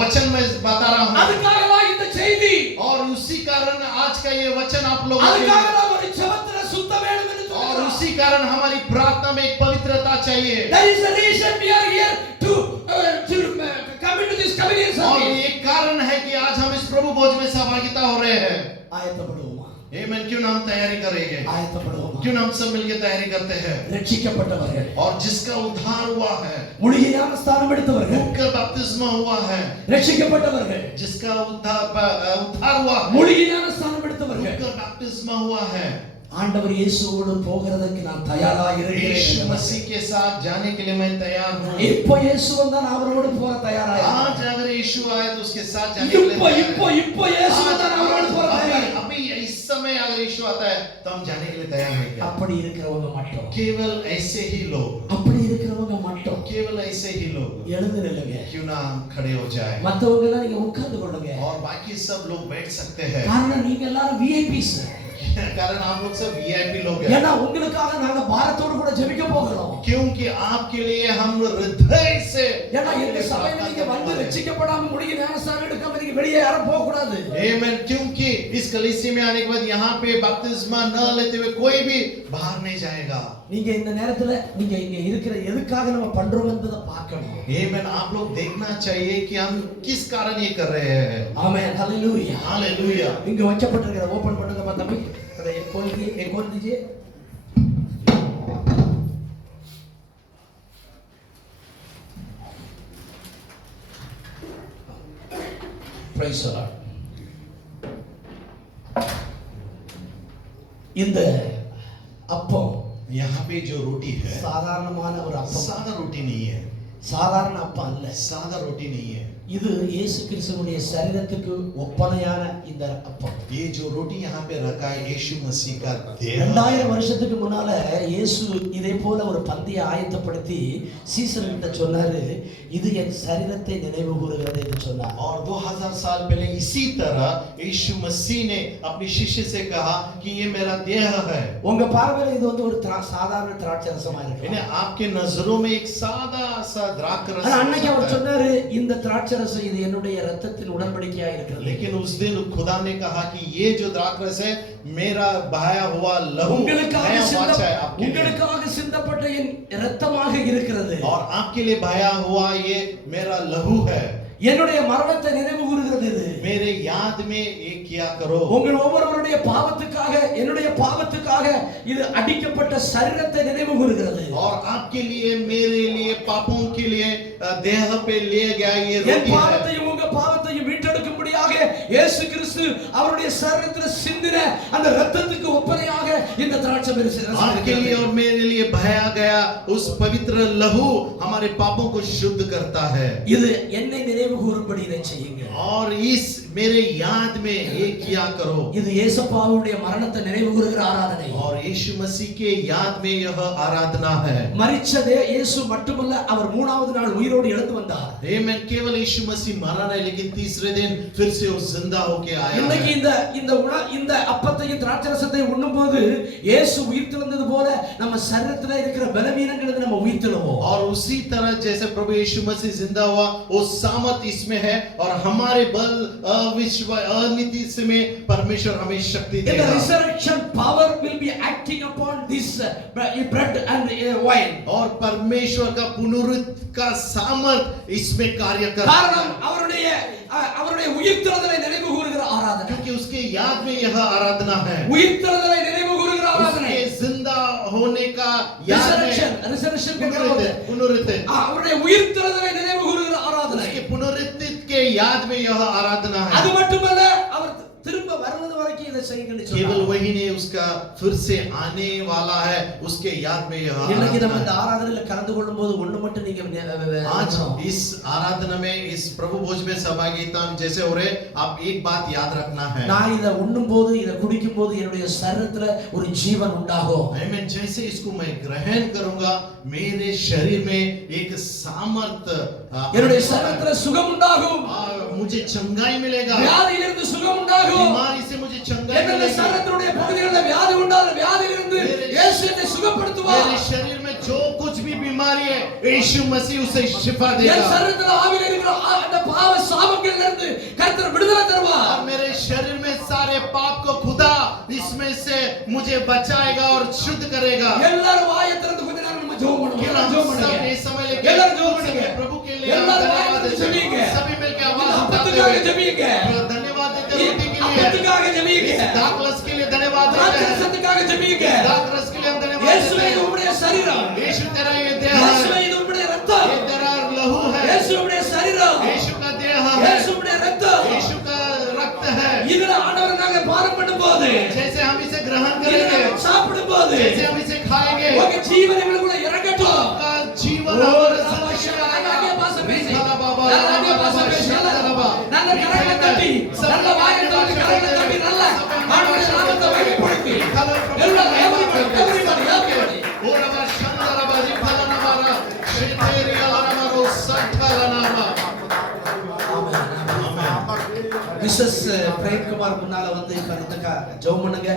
वचन में बता रहा हूँ। அதுக்காக தான் இந்த செய்தி. और उसी कारण आज का ये वचन आप लोगों के அதுக்காக लिए। தான் ஒரு ஜெபத்துல சுத்தம் வேணும் என்று और சொல்றார். उसी कारण हमारी प्रार्थना में एक पवित्रता चाहिए। That is the reason we are here to come into this communion और service. ये कारण है कि आज हम इस प्रभु भोज में सहभागिता हो रहे हैं। ஆயத்தப்படுவோமா? आमेन। क्यों ना हम तैयारी करेंगे? ஆயத்தப்படுவோமா? क्यों ना हम सब मिलकर तैयारी करते हैं? ரட்சிக்கப்பட்டவர்கள், और जिसका उद्धार हुआ है, முழுகிய ஞானஸ்தானம் எடுத்தவர்கள், का बपतिस्मा हुआ है, ரட்சிக்கப்பட்டவர்கள், जिसका उद्धार हुआ है, முழுகிய ஞானஸ்தானம் எடுத்தவர்கள், का बपतिस्मा हुआ है, ஆண்டவர் இயேசுவோடு போகிறதுக்கு நான் தயாரா यीशु இருக்கிறேன். मसीह के साथ जाने के लिए मैं तैयार हूँ। இப்போ இயேசு வந்தா நான் அவரோடு போற தயாரா आज இருக்கிறேன். अगर यीशु आए तो उसके साथ जाने के लिए இப்போ तैयार இப்போ हैं। இப்போ இயேசு வந்தா நான் அவரோடு போற தயாரா இருக்கிறேன். अभी इस समय अगर यीशु आता है तो हम जाने के लिए तैयार हैं क्या? அப்படி இருக்கிறவங்க மட்டும், केवल ऐसे ही लोग, அப்படி இருக்கிறவங்க மட்டும் केवल ऐसे ही लोग எழுந்து நில்லுங்க. क्यों ना हम खड़े हो जाए மத்தவங்க எல்லாம் நீங்க உட்கார்ந்து கொள்ளுங்க. और बाकी सब लोग बैठ सकते हैं। காரணம் நீங்க எல்லாரும் விஐபிஸ். कारण आप लोग सब वीआईपी लोग हैं। ஏன்னா உங்களுக்காக நாங்க பாரத்தோடு கூட ஜெபிக்க போகிறோம். क्योंकि आपके लिए हम हृदय से ஏன்னா எங்க சபையில நீங்க வந்து ரட்சிக்கப்படாம முழுகிய ஞானஸ்தானம் எடுக்காம நீங்க வெளியே யாரும் போக கூடாது. आमेन। क्योंकि इस कलीसिया में आने के बाद यहाँ पे बपतिस्मा न लेते हुए कोई भी बाहर नहीं जाएगा। நீங்க இந்த நேரத்துல நீங்க இங்க இருக்கிற எதுக்காக நம்ம பண்றோம் என்பதை பார்க்கணும். आमेन। आप लोग देखना चाहिए कि हम किस कारण ये कर रहे हैं। ஆமென். ஹalleluya. हालेलुया। இங்க வச்சப்பட்டிருக்கிற ஓபன் பண்ணுங்க தம்பி. அதை खोल दीजिए. Praise the Lord. இந்த அப்பம் यहाँ पे जो रोटी है சாதாரணமான ஒரு அப்பம். सादा रोटी नहीं है। சாதாரண அப்பம் அல்ல. सादा रोटी नहीं है। இது இயேசு கிறிஸ்துவினுடைய சரீரத்துக்கு ஒப்பனையான இந்த அப்பம். ये जो रोटी यहाँ पे रखा है यीशु मसीह का देह 2000 வருஷத்துக்கு முன்னால இயேசு இதே போல ஒரு பந்தியை ஆயத்தப்படுத்தி சீசர்கிட்ட சொன்னாரு, இது என் சரீரத்தை நினைவு கூறுகிறது என்று சொன்னார். और 2000 साल पहले इसी तरह यीशु मसीह ने अपने शिष्य से कहा कि ये मेरा देह है। உங்க பார்வையில இது வந்து ஒரு சாதாரண திராட்சை ரசமா இருக்கு. इन्हें आपके नजरों में एक सादा सा द्राक्षरस ஆனா அன்னைக்கு அவர் சொன்னாரு, இந்த திராட்சை ரசம் இது என்னுடைய இரத்தத்தின் உடன்படிக்கையா இருக்கிறது. लेकिन उस दिन खुदा ने कहा कि ये जो द्राक्षरस है मेरा बहाया हुआ लहू नया वाचा है आपके लिए। உங்களுக்காக சிந்தப்பட்ட என் இரத்தமாக இருக்கிறது. और आपके लिए बहाया हुआ ये मेरा लहू है। என்னுடைய மரணத்தை நினைவு கூறுகிறது இது. मेरे याद में ये किया करो। உங்கள் ஒவ்வொருவருடைய பாவத்துக்காக, என்னுடைய பாவத்துக்காக இது அடிக்கப்பட்ட சரீரத்தை நினைவு கூறுகிறது. और आपके लिए मेरे लिए पापों के लिए देह पे ले गया ये என் रोटी है। பாவத்தையும் உங்க பாவத்தையும் மீட்டெடுக்கும்படியாக இயேசு கிறிஸ்து அவருடைய சரீரத்தில் சிந்தின அந்த இரத்தத்துக்கு ஒப்பனையாக இந்த திராட்சை ரசம் आपके लिए और मेरे लिए बहाया गया उस पवित्र लहू हमारे पापों को शुद्ध करता है। இது என்னை நினைவு கூறும்படி இதை செய்யுங்க. और इस मेरे याद में ये किया करो। இது இயேசுப்பாவுடைய மரணத்தை நினைவு கூறுகிற ஆராதனை. और यीशु मसीह के याद में यह आराधना है। மரிச்சதே இயேசு மட்டுமல்ல, அவர் மூணாவது நாள் உயிரோடு எழுந்து வந்தார். आमेन। केवल यीशु मसीह मरा नहीं लेकिन तीसरे दिन फिर से वो जिंदा होके आया। இன்னைக்கு இந்த அப்பத்தையும் திராட்சரசத்தையும் உண்ணும்போது இயேசு உயிர்த்தெழுந்தது போல நம்ம சரீரத்துல இருக்கிற பலவீனங்களை நம்ம உயிர்த்தெழுவோம். और उसी तरह जैसे प्रभु यीशु मसीह जिंदा हुआ वो सामर्थ इसमें है और हमारे बल अविश्व अनीति में परमेश्वर हमें शक्ति The देगा। resurrection power will be acting upon this bread and wine. और परमेश्वर का पुनरुत्थान का सामर्थ इसमें कार्य करता காரணம் है அவருடைய உயிர்த்தெழுதலை நினைவு கூறுகிற ஆராதனை. क्योंकि उसके याद में यह आराधना है। உயிர்த்தெழுதலை நினைவு கூறுகிற ஆராதனை. उसके जिंदा होने का याद में resurrection पुनरुत्थान அவருடைய உயிர்த்தெழுதலை நினைவு கூறுகிற ஆராதனை. उसके पुनरुत्थान के याद में यह आराधना है। அது மட்டுமல்ல, அவர் திரும்ப வருவது வரைக்கும் இதை செய்யுங்கன்னு केवल சொன்னார். वही नहीं उसका फिर से आने वाला है उसके याद में यह இன்னைக்கு நம்ம இந்த आराधना है। ஆராதனையில கலந்து கொள்ளும்போது ஒண்ணு மட்டும் நீங்க आज इस आराधना में इस प्रभु भोज में सहभागिता जैसे हो रहे आप एक बात याद रखना है। நான் இதை உண்ணும்போது இதை குடிக்கும்போது என்னுடைய சரீரத்துல ஒரு ஜீவன் உண்டாகும். मैं जैसे इसको मैं ग्रहण करूंगा मेरे शरीर में एक सामर्थ என்னுடைய சரீரத்துல சுகம் உண்டாகும். मुझे चंगाई मिलेगा। வியாதியிலிருந்து சுகம் உண்டாகும். बीमारी से मुझे चंगाई என்னுடைய मिलेगी। சரீரத்தினுடைய பகுதிகளில் வியாதி உண்டான வியாதியிலிருந்து இயேசு என்னை சுகப்படுத்துவார். मेरे शरीर में जो कुछ भी बीमारी है यीशु मसीह उसे शिफा என் देगा। சரீரத்துல ஆவியில இருக்கிற அந்த பாவ சாபங்களிலிருந்து கர்த்தர் விடுதலை தருவார். और मेरे शरीर में सारे पाप को खुदा इसमें से मुझे बचाएगा और शुद्ध करेगा। எல்லாரும் வாயை திறந்து கொஞ்ச நேரம் நம்ம ஜெபம் பண்ணுவோம். எல்லாரும் ஜெபம் பண்ணுங்க. ये समय लेके எல்லாரும் ஜெபம் பண்ணுங்க. प्रभु के लिए எல்லாரும் வாயை धन्यवाद திறந்து ஜெபிங்க. सभी मिलकर आवाज उठाते அப்பத்துக்காக हुए ஜெபிங்க. धन्यवाद देते रोटी के लिए அப்பத்துக்காக ஜெபிங்க. इस दाखरस के लिए धन्यवाद देते हैं। திராட்சரசத்துக்காக ஜெபிங்க. दाखरस के लिए हम धन्यवाद இயேசுவே देते இது हैं। உம்முடைய சரீரம். यीशु तेरा ये देह இயேசுவே है, இது உம்முடைய ரத்தம். ये तेरा लहू है, இயேசு உம்முடைய சரீரம். यीशु का देह है, இயேசு உம்முடைய ரத்தம். यीशु का रक्त है। இதுல ஆண்டவர் நாங்க பானம் பண்ணும்போது, जैसे हम इसे ग्रहण இதுல करेंगे, நாங்க சாப்பிடும்போது जैसे हम इसे खाएंगे, உங்க ஜீவன் எங்களுக்குள்ள இறங்கட்டும். आपका जीवन ஓ, हमारे ராமா, जिंदगी में ராமா, आएगा। பாச பேசி. खाला बाबा, ராமா, பாச பேசி. நல்ல கரங்களை தட்டி, நல்ல வாயை திறந்து கரங்களை தட்டி, நல்ல ஆண்டவருடைய நாமத்தை மகிமைப்படுத்தி. எல்லாரும் everybody. ओ रबा शंदा रबा रिफला नमारा शेतेरी अलरमारो संठला नामा। மிஸ்ஸஸ் பிரேம்குமார் முன்னால வந்து இப்ப இந்த ஜெபம் பண்ணுங்க.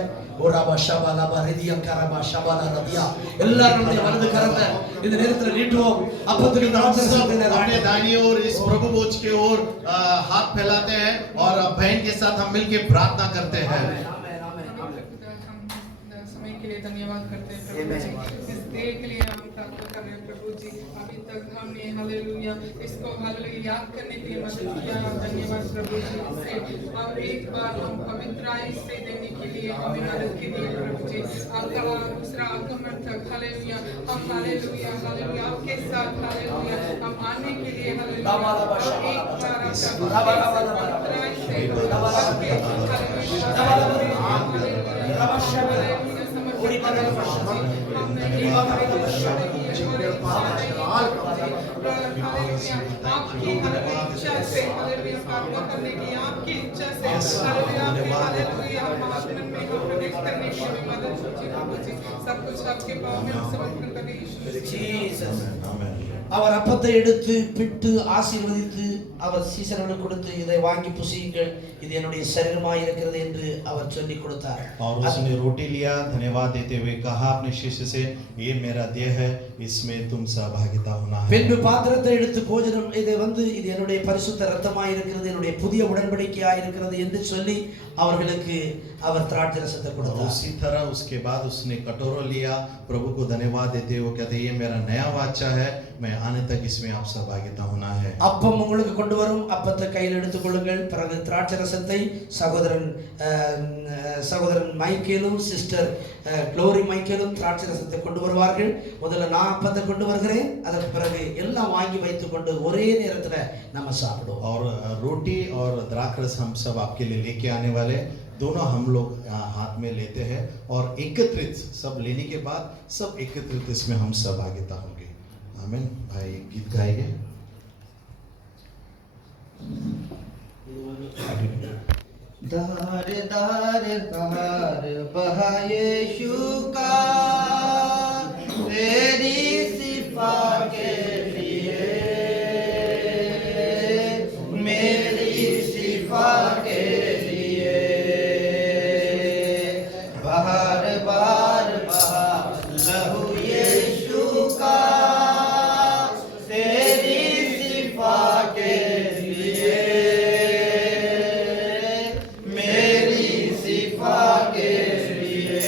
ஓராபா ஷபாலா பரிதியம் கரபா ஷபாலா ரதியா எல்லாரும் நம்முடைய வலது கரத்தை இந்த நேரத்துல நீட்டுவோம். அப்பத்துக்கு திராட்சரசத்தை दाहिने दाहिनी ओर इस प्रभु भोज के ओर हाथ फैलाते हैं और बहन के साथ हम मिलकर प्रार्थना करते हैं। समय के लिए धन्यवाद करते हैं प्रभु जी। इस देह के लिए हम प्रार्थना कर रहे हैं प्रभु जी। अभी तक हमने हालेलुया इसको हालेलुया याद करने के लिए मदद किया। धन्यवाद प्रभु जी से और एक बार हम पवित्राई से देने के लिए हमें मदद की दी प्रभु जी। आपका दूसरा आगमन तक हालेलुया हम हालेलुया हालेलुया आपके साथ हालेलुया हम आने के लिए हालेलुया एक बार पवित्राई से आपके हालेलुया आपकी इच्छा से हालेलुया प्रार्थना करने की आपकी इच्छा से हालेलुया हम आत्मन में हम प्रोटेक्ट करने की हमें मदद कीजिए प्रभु जी सब कुछ आपके पाँव में हम समर्पण करने की Jesus. அவர் அப்பத்தை எடுத்து பிட்டு ஆசீர்வதித்து அவர் சீசர்களுக்கு கொடுத்து இதை வாங்கி புசியுங்கள் இது என்னுடைய சரீரமாய் இருக்கிறது என்று அவர் சொல்லி கொடுத்தார். और उसने रोटी लिया, धन्यवाद देते हुए कहा अपने शिष्य से, ये मेरा देह है, इसमें तुम सहभागिता होना है। பின்பு பாத்திரத்தை எடுத்து போஜனம் இதை இது என்னுடைய பரிசுத்த இரத்தமாய் இருக்கிறது, என்னுடைய புதிய உடன்படிக்கையாய் இருக்கிறது என்று சொல்லி அவர்களுக்கு அவர் திராட்சை ரசத்தை கொடுத்தார். उसी तरह उसके बाद उसने कटोरा लिया, प्रभु को धन्यवाद देते हुए कहते, ये मेरा नया वाचा है, मैं आने तक इसमें आप सहभागिता होना है। அப்பம் உங்களுக்கு கொண்டு வரும், அப்பத்தை கையில் எடுத்துக் கொள்ளுங்கள். பிறகு திராட்சை ரசத்தை சகோதரன் மைக்கேலும் சிஸ்டர் க்ளோரி மைக்கேலும் திராட்சை ரசத்தை கொண்டு வருவார்கள். முதல்ல நான் அப்பத்தை கொண்டு வருகிறேன், அதற்கு பிறகு எல்லாம் வாங்கி வைத்துக் கொண்டு ஒரே நேரத்தில் நம்ம சாப்பிடுவோம். और रोटी और द्राक्षरस हम सब आपके लिए लेके आने वाले, दोनों हम लोग हाथ में लेते हैं और एकत्रित सब लेने के बाद सब एकत्रित इसमें हम सहभागिता होंगे। आमीन। भाई गीत गाएंगे। धार धार धार बहा यीशु का तेरी सिफा के लिए, मेरी सिफा के लिए बार बार बहा लहू यीशु का तेरी सिफा के लिए, मेरी सिफा के लिए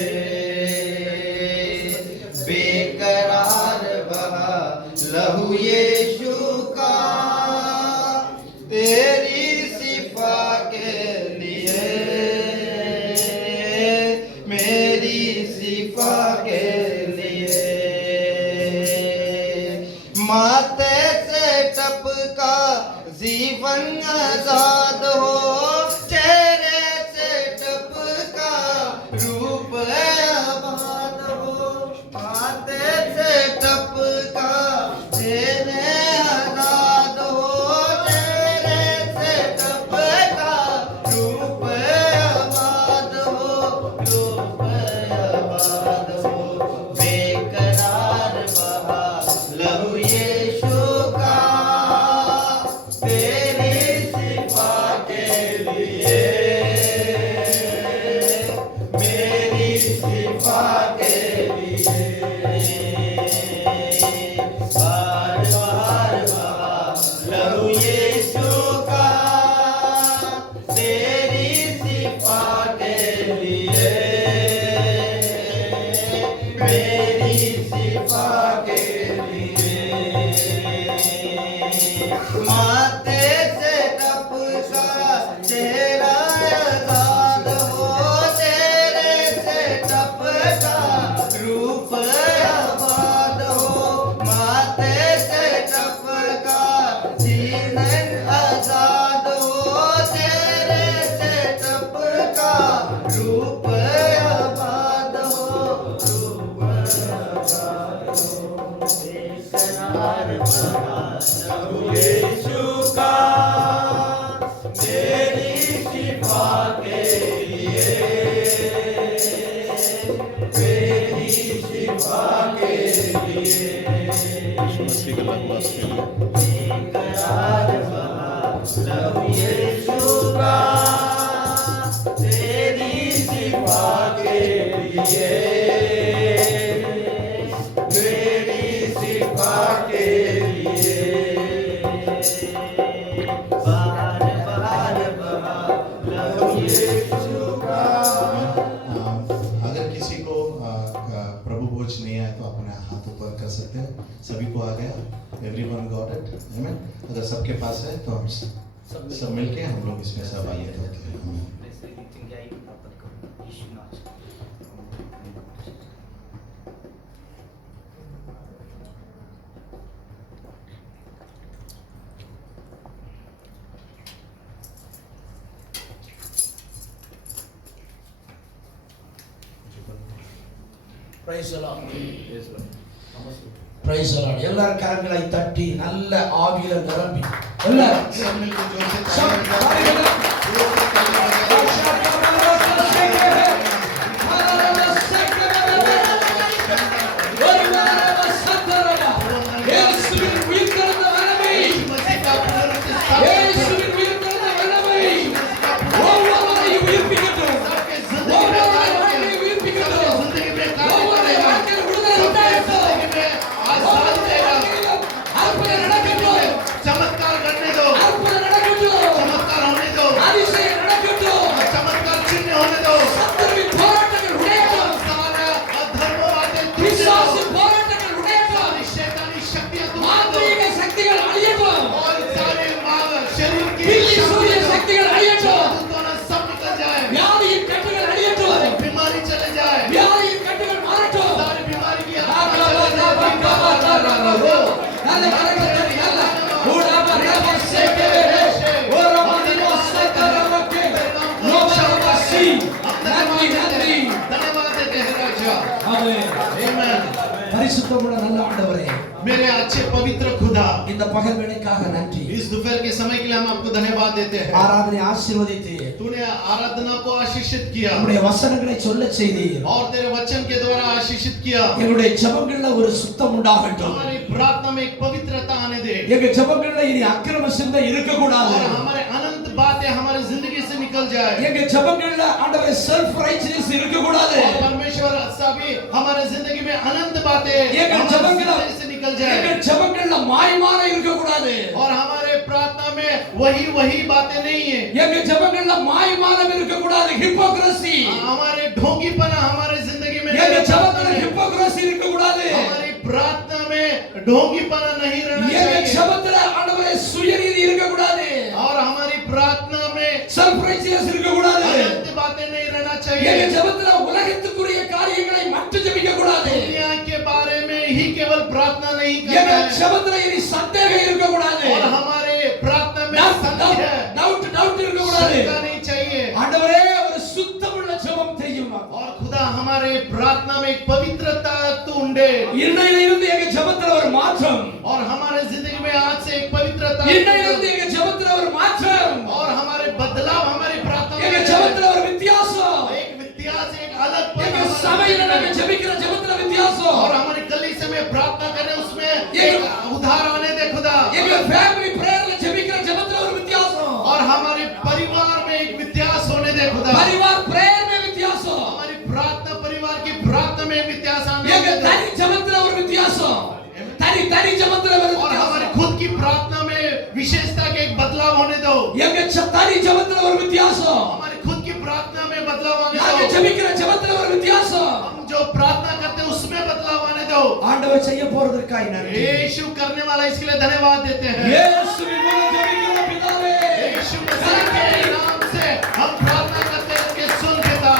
बेकरार बहा लहू यीशु का तेरी सिफा के लिए, मेरी सिफा के लिए माथे से टपका जीवन आजाद हो, चेहरे से टपका रूप आबाद हो, माथे से टपका चेहरे आजाद हो, चेहरे से टपका रूप आबाद हो, रूप आबाद हो बेकरार बहा लहू यीशु का तेरी सिफा के लिए, मेरी सिफा के लिए बार बार बहा लहू यीशु का तेरी सिफा के लिए, मेरी सिफा के लिए माथे से टपका चेहरा आजाद हो, चेहरे से टपका रूप आबाद हो, माथे से टपका जीवन आजाद हो, चेहरे से टपका रूप आबाद हो, रूप आबाद हो बेकरार बहा लहू यीशु का मेरी सिफा के लिए, मेरी सिफा के लिए बेकरार बहा लहू यीशु का तेरी सिफा के लिए, मेरी सिफा के लिए बार बार बहा लहू यीशु का। अगर किसी को प्रभु भोज नहीं आया तो अपने हाथ ऊपर कर सकते हैं। सभी को आ गया? Everyone got it? आमीन। अगर सबके पास है तो हम सब मिलके हम लोग इसमें सहभागिता होते हैं। Praise the Lord. Praise the Lord. எல்லாரும் கரங்களை தட்டி நல்ல ஆவியில நிரம்பி எல்லாரும் सब मिलकर जोर से सब ताली बजाते हैं। जोर से ताली बजाते हैं। मसीह का पुनरुत्थान सबके जिंदगी में कार्य करेगा। सबके जिंदगी में आशीष देगा। चमत्कार करने दो। चमत्कार होने दो। चमत्कार चिन्ह होने दो। सारा अधर्म बातें टूट जाओ। सारी शैतानी शक्तियां टूट दो। और सारे शरीर की शक्तियां दोनों सब निकल जाए। बीमारी चले जाए। सारी बीमारी की आत्मा चले जाए। धन्यवाद देते हैं राजा। आमेन। பரிசுத்தமுள்ள நல்ல ஆண்டவரே, मेरे अच्छे पवित्र खुदा, இந்த பகல் வேளைக்காக நன்றி. इस दोपहर के समय के लिए हम आपको धन्यवाद देते हैं। ஆராதனை ஆசீர்வதித்தீர். तूने आराधना को आशीषित किया நம்முடைய வசனங்களை சொல்ல செய்தீர். और तेरे वचन के द्वारा आशीषित किया। எங்களுடைய ஜெபங்கள்ல ஒரு சுத்தம் உண்டாகட்டும். हमारी प्रार्थना में एक पवित्रता आने दे। எங்க ஜெபங்கள்ல இனி அக்கிரம சிந்தை இருக்க கூடாது. और हमारे अनंत बातें हमारी जिंदगी से निकल जाए। எங்க ஜெபங்கள்ல ஆண்டவரே செல்ஃப் ரைட்சியஸ் இருக்க கூடாது. और परमेश्वर सभी हमारे जिंदगी में अनंत बातें எங்க ஜெபங்கள்ல से निकल जाए। எங்க ஜெபங்கள்ல மாயமான இருக்க கூடாது. और हमारे प्रार्थना में वही बातें नहीं है। எங்க ஜெபங்கள்ல மாயமானம் இருக்க கூடாது. ஹிப்போக்ரசி. हमारे ढोंगीपना हमारे जिंदगी में எங்க ஜெபங்கள்ல ஹிப்போக்ரசி இருக்க கூடாது. हमारी प्रार्थना में ढोंगीपना नहीं रहना எங்க चाहिए। ஜெபத்துல ஆண்டவரே சுயநீதி இருக்க கூடாது. और हमारी प्रार्थना में செல்ஃப் ரைட்சியஸ் இருக்க கூடாது. अनंत बातें नहीं रहना எங்க चाहिए। ஜெபத்துல உலகத்துக்குரிய காரியங்களை மட்டும் ஜெபிக்க கூடாது. दुनिया के बारे में ही केवल प्रार्थना नहीं எங்க करना है। ஜெபத்துல இனி சந்தேகம் இருக்க கூடாது. और हमारे प्रार्थना में संदेह டவுட் இருக்க கூடாது. शंका नहीं चाहिए। ஆண்டவரே ஒரு சுத்தமுள்ள ஜெபம் செய்யும். और खुदा हमारे प्रार्थना में एक पवित्रता तू उंडे। இன்னையில இருந்து எங்க ஜெபத்துல ஒரு மாற்றம். और हमारे जिंदगी में आज से एक पवित्रता இன்னையில இருந்து எங்க ஜெபத்துல ஒரு மாற்றம். और हमारे बदलाव हमारी प्रार्थना எங்க में ஜெபத்துல ஒரு வித்தியாசம். एक व्यत्यास एक अलग எங்க சபையில நாங்க ஜெபிக்கிற ஜெபத்துல வித்தியாசம். और हमारी गली से में प्रार्थना करें उसमें एक उधार आने दे खुदा। எங்க ஃபேமிலி பிரேயர்ல ஜெபிக்கிற ஜெபத்துல ஒரு வித்தியாசம். और हमारे परिवार में एक व्यत्यास होने दे खुदा। परिवार பிரேயர் में வித்தியாசம். हमारी प्रार्थना परिवार की प्रार्थना में व्यत्यास आने எங்க दे। தனி ஜெபத்துல ஒரு வித்தியாசம். தனி ஜெபத்துல ஒரு और हमारी வித்தியாசம். खुद की प्रार्थना में विशेषता के एक बदलाव होने दो। எங்க தனி ஜெபத்துல ஒரு வித்தியாசம். हमारी खुद की प्रार्थना में बदलाव आने நாங்க दो। ஜெபிக்கிற ஜெபத்துல ஒரு வித்தியாசம். हम जो प्रार्थना करते हैं उसमें बदलाव आने दो। ஆண்டவர் செய்ய போறதற்காய் நன்றி. यीशु करने वाला इसके लिए धन्यवाद देते हैं। இயேசுவின் மூலம் ஜெபிக்கிற பிதாவே, यीशु मसीह के नाम से हम प्रार्थना करते हैं कि सुन पिता।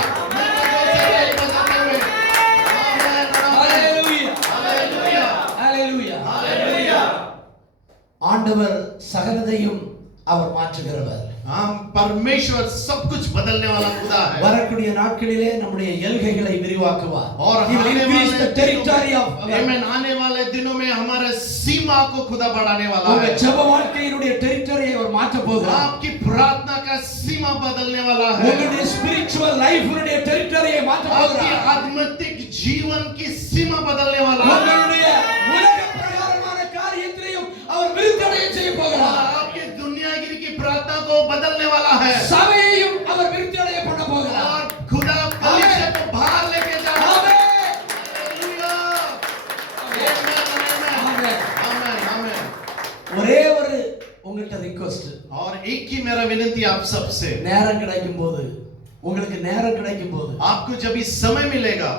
ஹalleluya हालेलुया ஹalleluya. हालेलुया। ஆண்டவர் சகலதையும் அவர் மாற்றுகிறவர். हम परमेश्वर सब कुछ बदलने वाला खुदा है। வரக்கூடிய நாட்களிலே நம்முடைய எல்கைகளை விரிவாக்குவார். और He will increase the territory of आमेन। आने वाले दिनों में हमारे सीमा को खुदा बढ़ाने वाला உங்க है। ஜெப வாழ்க்கையினுடைய டெரிட்டரியை அவர் மாற்ற போகிறார். आपकी प्रार्थना का सीमा बदलने वाला है। உங்களுடைய ஸ்பிரிச்சுவல் லைஃப்னுடைய டெரிட்டரியை மாற்ற आपकी போகிறார். आध्यात्मिक जीवन की सीमा बदलने वाला है। உங்களுடைய உலக பிரகாரமான காரியத்தையும் அவர் விருத்தடைய செய்ய போகிறார். आपकी दुनियागिरी की प्रार्थना को बदलने वाला है। சபையையும் அவர் விருத்தடைய பண்ண போகிறார். और खुदा कलीसिया को बाहर लेके जा रहा है। ஆமென். हालेलुया। आमेन आमेन आमेन। ஒரே ஒரு உங்கள்ட்ட ரிக்வெஸ்ட். और एक ही मेरा विनती आप सबसे, நேரம் கிடைக்கும் போது, உங்களுக்கு நேரம் கிடைக்கும் போது आपको जब भी समय मिलेगा,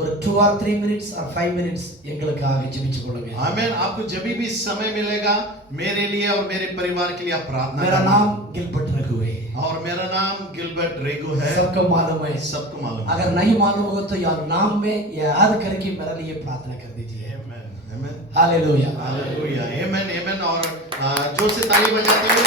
ஒரு 2 or 3 minutes or 5 minutes எங்களுக்காக ஜெபிச்சு கொள்ளுங்க. आमेन, आपको जब भी समय मिलेगा मेरे लिए और मेरे परिवार के लिए आप प्रार्थना मेरा करना। नाम गिलबर्ट रघु है. और मेरा नाम गिलबर्ट रेगू है। सबको मालूम है. सबको मालूम है। अगर नहीं मालूम हो तो यार नाम में याद करके मेरे लिए प्रार्थना कर दीजिए. आमेन आमेन हालेलुया. हालेलुया आमेन आमेन। और जोर से ताली बजाते हुए